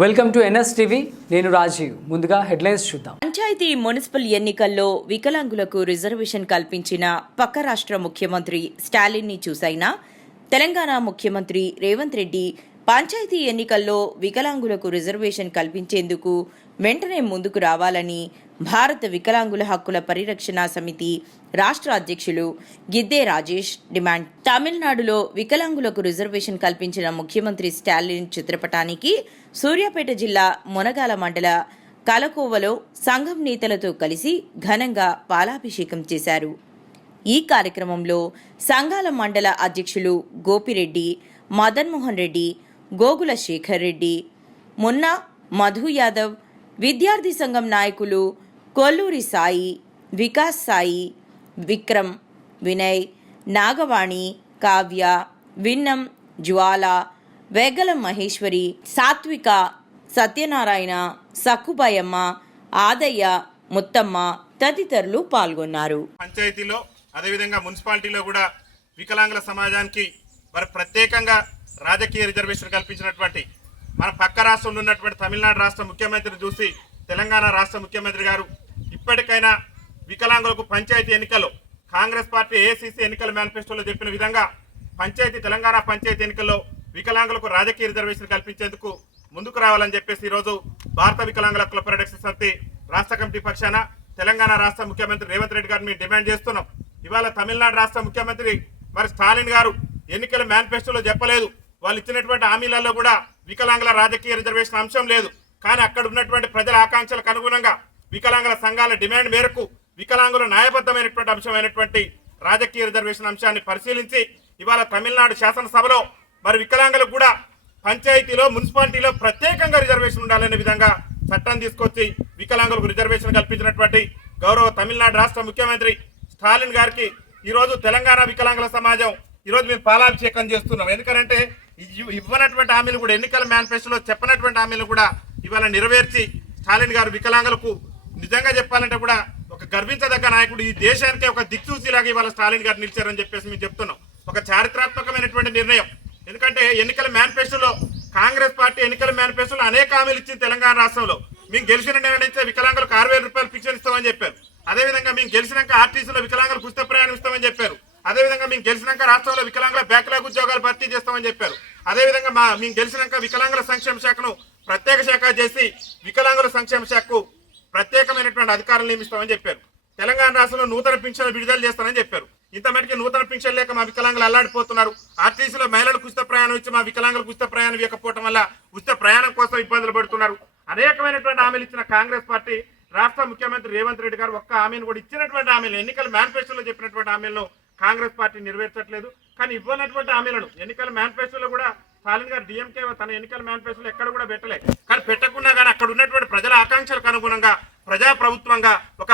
Welcome to NSTV. నేను రాజీవ్. ముందుగా headlines చూద్దాం. పంచాయతీ మున్సిపల్ ఎన్నికల్లో వికలాంగులకు రిజర్వేషన్ కల్పించిన పక్క రాష్ట్ర ముఖ్యమంత్రి స్టాలిన్ ని చూసైనా తెలంగాణ ముఖ్యమంత్రి రేవంత్ రెడ్డి పంచాయతీ ఎన్నికల్లో వికలాంగులకు రిజర్వేషన్ కల్పించేందుకు వెంటనే ముందుకు రావాలని భారత వికలాంగుల హక్కుల పరిరక్షణ సమితి రాష్ట్ర అధ్యక్షులు గిద్దే రాజేష్ డిమాండ్. తమిళనాడులో వికలాంగులకు రిజర్వేషన్ కల్పించిన ముఖ్యమంత్రి స్టాలిన్ చిత్రపటానికి సూర్యాపేట జిల్లా మునగాల మండల కలకోవలో సంఘం నేతలతో కలిసి ఘనంగా పాలాభిషేకం చేశారు. ఈ కార్యక్రమంలో సంఘాల మండల అధ్యక్షులు గోపిరెడ్డి, మదన్మోహన్ రెడ్డి, గోగుల శేఖర్ రెడ్డి, మున్నా, మధు యాదవ్, విద్యార్థి సంఘం నాయకులు కొల్లూరి సాయి, వికాస్ సాయి, విక్రమ్, వినయ్, నాగవాణి, కావ్య, విన్నం, జ్వాల, వేగలం మహేశ్వరి, సాత్విక, సత్యనారాయణ, సక్కుబాయమ్మ, ఆదయ్య, ముత్తమ్మ తదితరులు పాల్గొన్నారు. పంచాయతీలో అదేవిధంగా మున్సిపాలిటీలో కూడా వికలాంగుల సమాజానికి మరి ప్రత్యేకంగా రాజకీయ రిజర్వేషన్ కల్పించినటువంటి మన పక్క రాష్ట్రంలో ఉన్నటువంటి తమిళనాడు రాష్ట్ర ముఖ్యమంత్రిని చూసి తెలంగాణ రాష్ట్ర ముఖ్యమంత్రి గారు ఇప్పటికైనా వికలాంగులకు పంచాయతీ ఎన్నికల్లో కాంగ్రెస్ పార్టీ ఏఐసీసీ ఎన్నికల మేనిఫెస్టోలో చెప్పిన విధంగా తెలంగాణ పంచాయతీ ఎన్నికల్లో వికలాంగులకు రాజకీయ రిజర్వేషన్ కల్పించేందుకు ముందుకు రావాలని చెప్పేసి ఈరోజు భారత వికలాంగుల హక్కుల పరిరక్షణ సమితి రాష్ట్ర కమిటీ పక్షాన తెలంగాణ రాష్ట్ర ముఖ్యమంత్రి రేవంత్ రెడ్డి గారిని డిమాండ్ చేస్తున్నాం. ఇవాళ తమిళనాడు రాష్ట్ర ముఖ్యమంత్రి మరి స్టాలిన్ గారు ఎన్నికల మేనిఫెస్టోలో చెప్పలేదు, వాళ్ళు ఇచ్చినటువంటి హామీలలో కూడా వికలాంగుల రాజకీయ రిజర్వేషన్ అంశం లేదు. కానీ అక్కడ ఉన్నటువంటి ప్రజల ఆకాంక్షలకు అనుగుణంగా వికలాంగుల సంఘాల డిమాండ్ మేరకు వికలాంగుల న్యాయబద్ధమైనటువంటి అంశమైనటువంటి రాజకీయ రిజర్వేషన్ అంశాన్ని పరిశీలించి ఇవాళ తమిళనాడు శాసనసభలో మరి వికలాంగులకు కూడా పంచాయతీలో మున్సిపాలిటీలో ప్రత్యేకంగా రిజర్వేషన్ ఉండాలనే విధంగా చట్టం తీసుకొచ్చి వికలాంగులకు రిజర్వేషన్ కల్పించినటువంటి గౌరవ తమిళనాడు రాష్ట్ర ముఖ్యమంత్రి స్టాలిన్ గారికి ఈరోజు తెలంగాణ వికలాంగుల సమాజం ఈరోజు మేము పాలాభిషేకం చేస్తున్నాం. ఎందుకంటే ఇవ్వనటువంటి హామీలు కూడా ఎన్నికల మేనిఫెస్టోలో చెప్పనటువంటి హామీలు కూడా ఇవాళ నెరవేర్చి స్టాలిన్ గారు వికలాంగులకు నిజంగా చెప్పాలంటే కూడా ఒక గర్వించదగ్గ నాయకుడు, ఈ దేశానికే ఒక దిక్సూచిలాగా ఇవాళ స్టాలిన్ గారు నిలిచారని చెప్పేసి మేము చెప్తున్నాం. ఒక చారిత్రాత్మకమైనటువంటి నిర్ణయం. ఎందుకంటే ఎన్నికల మేనిఫెస్టోలో కాంగ్రెస్ పార్టీ ఎన్నికల మేనిఫెస్టోలో అనేక హామీలు ఇచ్చింది తెలంగాణ రాష్ట్రంలో. మేము గెలిచిన నిర్ణయిస్తే వికలాంగులకు 6,000 రూపాయలు పింఛన్ ఇస్తామని చెప్పారు. అదేవిధంగా మేము గెలిచినాక ఆర్టీసీలో వికలాంగులకు ఉచిత ప్రయాణం ఇస్తామని చెప్పారు. అదేవిధంగా మేము గెలిచినాక రాష్ట్రంలో వికలాంగుల బ్యాక్లాగ్ ఉద్యోగాలు భర్తీ చేస్తామని చెప్పారు. అదేవిధంగా మేము గెలిచినాక వికలాంగుల సంక్షేమ శాఖను ప్రత్యేక శాఖ చేసి వికలాంగుల సంక్షేమ శాఖకు ప్రత్యేకమైనటువంటి అధికారులు నియమిస్తామని చెప్పారు. తెలంగాణ రాష్ట్రంలో నూతన పింఛన్లు విడుదల చేస్తానని చెప్పారు. ఇంతమటికి నూతన పింఛన్ లేక మా వికలాంగులు అల్లాడిపోతున్నారు. ఆర్టీసీలో మహిళలకు ఉచిత ప్రయాణం ఇచ్చి మా వికలాంగులకు ఉచిత ప్రయాణం ఇవ్వకపోవడం వల్ల ఉచిత ప్రయాణం కోసం ఇబ్బందులు పడుతున్నారు. అనేకమైనటువంటి హామీలు ఇచ్చిన కాంగ్రెస్ పార్టీ రాష్ట్ర ముఖ్యమంత్రి రేవంత్ రెడ్డి గారు ఒక్క హామీని కూడా ఇచ్చినటువంటి హామీలు ఎన్నికల మేనిఫెస్టోలో చెప్పినటువంటి హామీలను కాంగ్రెస్ పార్టీ నెరవేర్చట్లేదు. కానీ ఇవ్వనటువంటి హామీలను ఎన్నికల మేనిఫెస్టోలో కూడా స్టాలిన్ గారు డిఎంకే తన ఎన్నికల మేనిఫెస్టోలో ఎక్కడ కూడా పెట్టలేదు. కానీ పెట్టకుండా కానీ అక్కడ ఉన్నటువంటి ప్రజల ఆకాంక్షలకు అనుగుణంగా ప్రజాప్రభుత్వంగా ఒక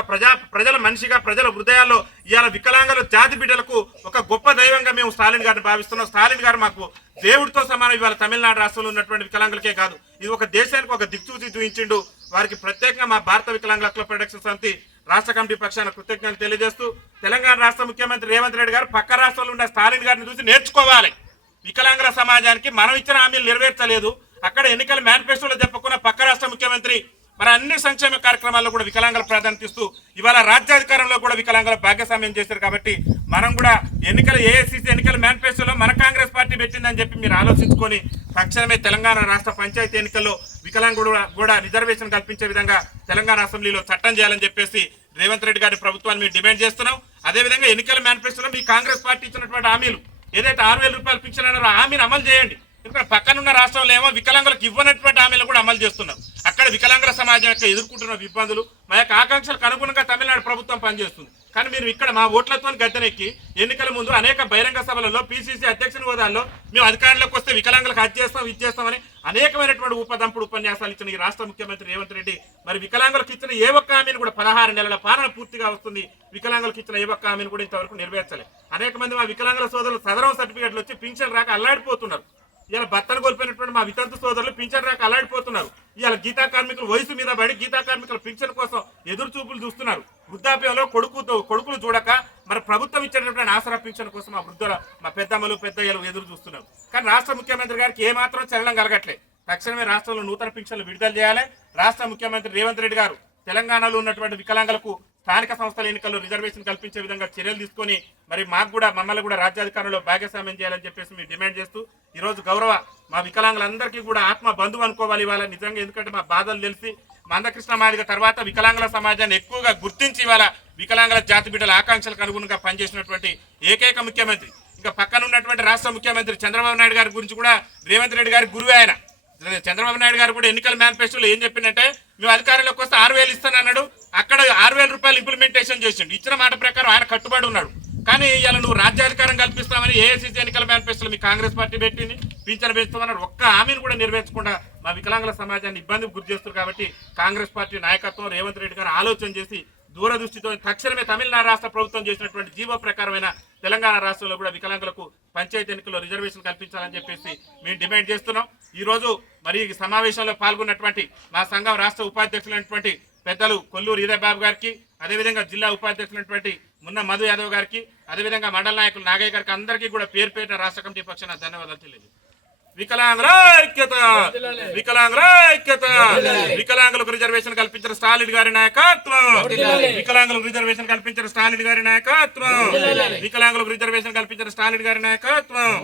ప్రజల మనిషిగా ప్రజల హృదయాల్లో ఇవాళ వికలాంగుల జాతి బిడ్డలకు ఒక గొప్ప దైవంగా మేము స్టాలిన్ గారిని భావిస్తున్నాం. స్టాలిన్ గారు మాకు దేవుడితో సమానం. ఇవాళ తమిళనాడు రాష్ట్రంలో ఉన్నటువంటి వికలాంగులకే కాదు, ఇది ఒక దేశానికి ఒక దిక్సూచి చూపించిండు. వారికి ప్రత్యేకంగా మా భారత వికలాంగుల హక్కుల పరిరక్షణ సమితి రాష్ట్ర కమిటీ పక్షాన కృతజ్ఞతలు తెలియజేస్తూ తెలంగాణ రాష్ట్ర ముఖ్యమంత్రి రేవంత్ రెడ్డి గారు పక్క రాష్ట్రంలో ఉన్న స్టాలిన్ గారిని చూసి నేర్చుకోవాలి. వికలాంగుల సమాజానికి మనం ఇచ్చిన హామీలు నెరవేర్చలేదు, అక్కడ ఎన్నికల మేనిఫెస్టోలో చెప్పకుండా పక్క రాష్ట్ర ముఖ్యమంత్రి మరి అన్ని సంక్షేమ కార్యక్రమాల్లో కూడా వికలాంగుల ప్రాధాన్యత ఇస్తూ ఇవాళ రాజ్యాధికారంలో కూడా వికలాంగుల భాగస్వామ్యం చేశారు. కాబట్టి మనం కూడా ఏఐసీసీ ఎన్నికల మేనిఫెస్టోలో మన కాంగ్రెస్ పార్టీ పెట్టిందని చెప్పి మీరు ఆలోచించుకొని తక్షణమే తెలంగాణ రాష్ట్ర పంచాయతీ ఎన్నికల్లో వికలాంగుడు కూడా రిజర్వేషన్ కల్పించే విధంగా తెలంగాణ అసెంబ్లీలో చట్టం చేయాలని చెప్పేసి రేవంత్ రెడ్డి గారి ప్రభుత్వాన్ని మేము డిమాండ్ చేస్తున్నాం. అదేవిధంగా ఎన్నికల మేనిఫెస్టోలో మీ కాంగ్రెస్ పార్టీ ఇచ్చినటువంటి హామీలు ఏదైతే 6,000 రూపాయలు పింఛన్ అన్నారో హామీని అమలు చేయండి. ఎందుకంటే పక్కనున్న రాష్ట్రంలో ఏమో వికలాంగులకు ఇవ్వనటువంటి హామీలు కూడా అమలు చేస్తున్నాం. అక్కడ వికలాంగుల సమాజం యొక్క ఎదుర్కొంటున్న ఇబ్బందులు మా యొక్క ఆకాంక్షలకు అనుగుణంగా తమిళనాడు ప్రభుత్వం పనిచేస్తుంది. కానీ మీరు ఇక్కడ మా ఓట్లతో గద్దెనెక్కి ఎన్నికల ముందు అనేక బహిరంగ సభలలో పిసిసి అధ్యక్షుని హోదాల్లో మేము అధికారంలోకి వస్తే వికలాంగులకు అది చేస్తాం ఇది చేస్తామని అనేకమైనటువంటి ఉపన్యాసాలు ఇచ్చిన ఈ రాష్ట్ర ముఖ్యమంత్రి రేవంత్ రెడ్డి మరి వికలాంగులకు ఇచ్చిన ఏ ఒక్క హామీని కూడా 16 నెలల పాలన పూర్తిగా వస్తుంది, వికలాంగులకు ఇచ్చిన ఏ ఒక్క హామీని కూడా ఇంతవరకు నెరవేర్చలేదు. అనేక మంది మా వికలాంగుల సోదరులు సదరం సర్టిఫికెట్లు వచ్చి పింఛన్ రాక అల్లాడిపోతున్నారు. ఇలా భర్తను కోల్పోయినటువంటి మా వితంతు సోదరులు పింఛన్ రాక అల్లాడిపోతున్నారు. ఇవాళ గీతా కార్మికులు వయసు మీద పడి గీతా కార్మికుల పింఛన్ కోసం ఎదురు చూపులు చూస్తున్నారు. వృద్ధాప్యంలో కొడుకులు చూడక మరి ప్రభుత్వం ఇచ్చేటటువంటి ఆసరా పింఛన్ కోసం మా వృద్ధుల మా పెద్దమ్మలు పెద్దయ్యలు ఎదురు చూస్తున్నారు. కానీ రాష్ట్ర ముఖ్యమంత్రి గారికి ఏమాత్రం చలనం కలగట్లేదు. తక్షణమే రాష్ట్రంలో నూతన పింఛన్లు విడుదల చేయాలి. రాష్ట్ర ముఖ్యమంత్రి రేవంత్ రెడ్డి గారు తెలంగాణలో ఉన్నటువంటి వికలాంగులకు స్థానిక సంస్థల ఎన్నికల్లో రిజర్వేషన్ కల్పించే విధంగా చర్యలు తీసుకొని మరి మమ్మల్ని కూడా రాజ్యాధికారంలో భాగస్వామ్యం చేయాలని చెప్పేసి మేము డిమాండ్ చేస్తూ ఈరోజు గౌరవ మా వికలాంగులందరికీ కూడా ఆత్మ బంధువు అనుకోవాలి ఇవాళ నిజంగా. ఎందుకంటే మా బాధలు తెలిసి మందకృష్ణ మాదిగ తర్వాత వికలాంగుల సమాజాన్ని ఎక్కువగా గుర్తించి ఇవాళ వికలాంగుల జాతి బిడ్డల ఆకాంక్షలకు అనుగుణంగా పనిచేసినటువంటి ఏకైక ముఖ్యమంత్రి. ఇంకా పక్కన ఉన్నటువంటి రాష్ట్ర ముఖ్యమంత్రి చంద్రబాబు నాయుడు గారి గురించి కూడా రేవంత్ రెడ్డి గారి గురువే ఆయన. చంద్రబాబు నాయుడు గారు కూడా ఎన్నికల మేనిఫెస్టోలో ఏం చెప్పిందంటే మేము అధికారంలోకి వస్తే 6,000 ఇస్తానన్నాడు. అక్కడ 6,000 రూపాయలు ఇంప్లిమెంటేషన్ చేసిండు. ఇచ్చిన మాట ప్రకారం ఆయన కట్టుబడి ఉన్నాడు. కానీ ఇలా నువ్వు రాజ్యాధికారం కల్పిస్తామని ఏఐసీసీ ఎన్నికల మేనిఫెస్టోలో మీ కాంగ్రెస్ పార్టీ పెట్టింది, పింఛను పెంచుతామన్నారు. ఒక్క హామీని కూడా నెరవేర్చకుండా మా వికలాంగుల సమాజాన్ని ఇబ్బందికి గురి చేస్తారు. కాబట్టి కాంగ్రెస్ పార్టీ నాయకత్వం రేవంత్ రెడ్డి గారు ఆలోచన చేసి దూరదృష్టితో తక్షణమే తమిళనాడు రాష్ట్ర ప్రభుత్వం చేసినటువంటి జీవో ప్రకారమైన తెలంగాణ రాష్ట్రంలో కూడా వికలాంగులకు పంచాయతీ ఎన్నికల్లో రిజర్వేషన్ కల్పించాలని చెప్పేసి మేము డిమాండ్ చేస్తున్నాం. ఈ రోజు మరి ఈ సమావేశంలో పాల్గొన్నటువంటి మా సంఘం రాష్ట్ర ఉపాధ్యక్షులైనటువంటి పెద్దలు కొల్లూరు ఈదే బాబు గారికి, అదేవిధంగా జిల్లా ఉపాధ్యక్షులైనటువంటి మున్న మధు యాదవ్ గారికి, అదేవిధంగా మండల నాయకులు నాగయ్య గారికి అందరికీ కూడా పేరు పేరున రాష్ట్ర కమిటీ పక్షాన ధన్యవాదాలు తెలియదు. వికలాంగుల ఐక్యత, వికలాంగుల ఐక్యత, వికలాంగులకు రిజర్వేషన్ కల్పించిన స్టాలిన్ గారి నాయకత్వం, వికలాంగులకు రిజర్వేషన్ కల్పించిన స్టాలిన్ గారి నాయకత్వం, వికలాంగులకు రిజర్వేషన్ కల్పించిన స్టాలిన్ గారి నాయకత్వం.